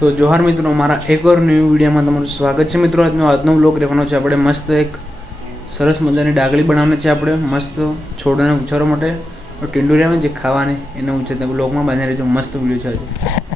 તો જોહાર મિત્રો, મારા એક और ન્યૂ વિડીયોમાં તમારું સ્વાગત છે મિત્રો। આજનો વ્લોગ રહેવાનો છે આપણે મસ્ત એક સરસ મજાની ડાગળી બનાવવાની છે આપણે મસ્ત છોડને ઉછેરવા માટે ટીંડુરિયામાં જે ખાવાની એને ઉછેરતા વ્લોગમાં બની રહેજો, મસ્ત વિડીયો છે આજે।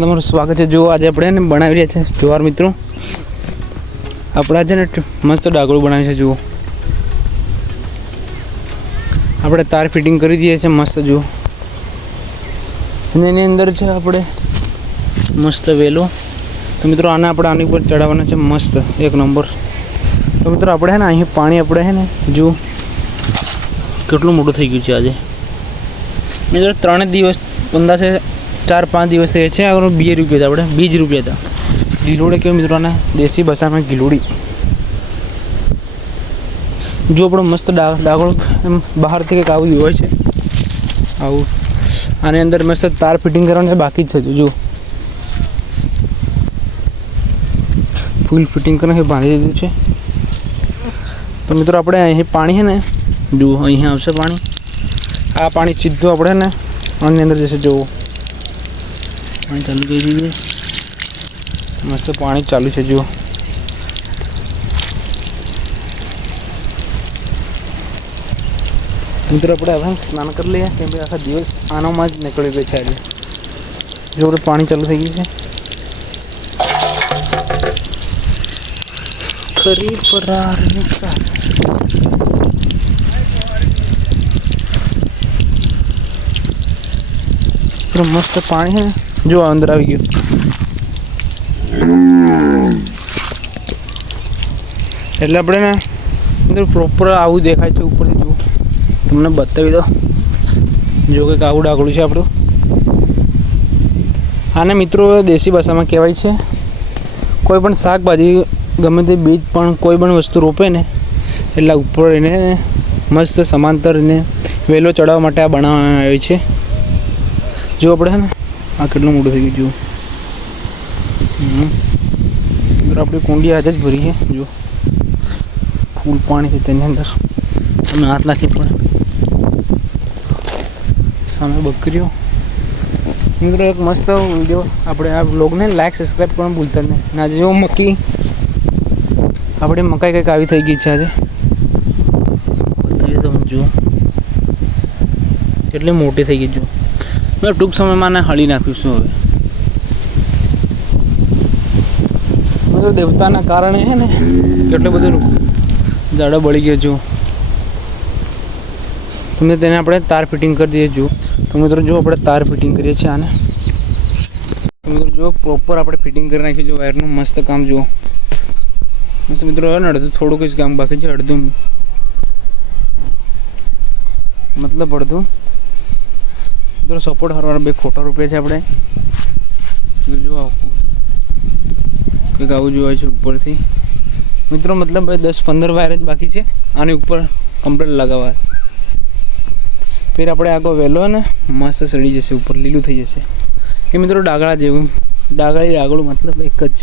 તમારું સ્વાગત છે। જો આજે આપણે બનાવી રહ્યા છે જોવાર મિત્રો, આપણે આજે ને મસ્ત ડાગળું બનાવ્યું છે। જુઓ આપણે તાર ફિટિંગ કરી દઈએ છીએ મસ્ત। જુઓ અને એની અંદર છે આપણે મસ્ત વેલો। તો મિત્રો આને આપણે આની ઉપર ચડાવવાના છે મસ્ત એક નંબર। તો મિત્રો આપણે હે ને અહીં પાણી આપણે હે ને જુઓ કેટલું મોટું થઈ ગયું છે આજે મિત્રો। 3 દિવસ 4-5 દિવસ થયા છે। આગળ 2 રૂપિયા હતા, આપણે 20 રૂપિયા હતા ગિલોડી કે મિત્રોને દેશી ભાષામાં ગિલોડી। જો આપણો મસ્ત ડાગળું એમ બહારથી કંઈક આવું હોય છે આવું। આની અંદર મસ્ત તાર ફિટિંગ કરવાનું બાકી જ છે। જો ફૂલ ફિટિંગ કરીને બાંધી દીધું છે। તો મિત્રો આપણે અહીં પાણી છે ને જુઓ અહીંયા આવશે પાણી। આ પાણી સીધું આપણે ને આની અંદર જશે। જુઓ પાણી ચાલુ કરી દીધું, મસ્ત પાણી ચાલુ છે। જુઓ મિત્રો આપણે હવે સ્નાન કરી લઈએ કેમ કે આખા દિવસ આનામાં જ નીકળી ગયો છે આજે। જો આપણે પાણી ચાલુ થઈ ગયું છે ખરી ફરાર મસ્ત પાણી છે જો અંદર આવી ગયું। એટલે આપણે ને અંદર પ્રોપર આવું દેખાય છે ઉપરથી। જુઓ તમને બતાવી દો, જો કંઈક આવું ડાગળું છે આપણું। આને મિત્રો દેશી ભાષામાં કહેવાય છે કોઈ પણ શાકભાજી ગમે તે બીજ પણ કોઈ પણ વસ્તુ રોપે ને એટલે ઉપર એને મસ્ત સમાંતર એને વેલો ચડાવવા માટે આ બનાવવામાં આવે છે। જો આપણે છે ને આ કેટલું મોટું થઈ ગયું। જુઓ આપણી કુંડી આજે જ ભરી છે। જો ફૂલ પાણી છે તેની અંદર, તમે હાથ નાખી પડે સામે બકરીઓ। મિત્રો એક મસ્ત વિડીયો આપણે આ બ્લોગને લાઈક સબસ્ક્રાઈબ કરવાનું ભૂલતા જ નહીં। આજે જો મકાઈ આપણે મકાઈ કંઈક આવી થઈ ગઈ છે આજે બતાવીએ તમે જુઓ કેટલી મોટી થઈ ગઈ। જુઓ મેં ટૂંક સમયમાં ને હળી નાખીશું હવે મિત્રો દેવતાના કારણે છે ને કેટલું બધું ઝાડો બળી ગયો। જો તમને તેને આપણે તાર ફિટિંગ કરી દઈએ। જો તો મિત્રો જો આપણે તાર ફિટિંગ કરીએ છીએ આને, મિત્રો જો પ્રોપર આપણે ફિટિંગ કરી નાખીએ। જો વાયરનું મસ્ત કામ જુઓ મસ્ત મિત્રો। હવે ને અડધું થોડુંક જ કામ બાકી છે, અડધું मतलब अड़धू इधर सपोर्ट हर बार खोटा रुपये से अपने जो કંઈક આવું જોવાય છે ઉપરથી મિત્રો. મતલબ 10-15 વાયર જ બાકી છે આની ઉપર કમ્પ્લીટ લગાવવા. ફિર આપણે આગળ વહેલો ને મસ્ત સડી જશે, ઉપર લીલું થઈ જશે એ મિત્રો. ડાગળા જેવું, ડાગળું મતલબ એક જ.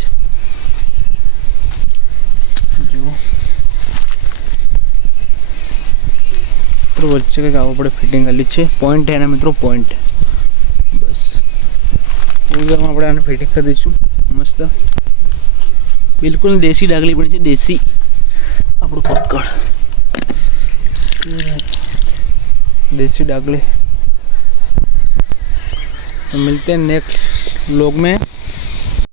જુઓ મિત્રો વચ્ચે કંઈક આવું આપણે ફિટિંગ કરી છે. પોઈન્ટ એના મિત્રો, પોઈન્ટ. બસ ઉલગામાં આપણે આને ફિટિંગ કરી દઈશું મસ્ત. બિલકુલ દેશી ડાગલી પણ છે, દેશી આપણું પક્કડ देसी डागले। तो मिलते हैं नेक्स्ट व्लॉग में।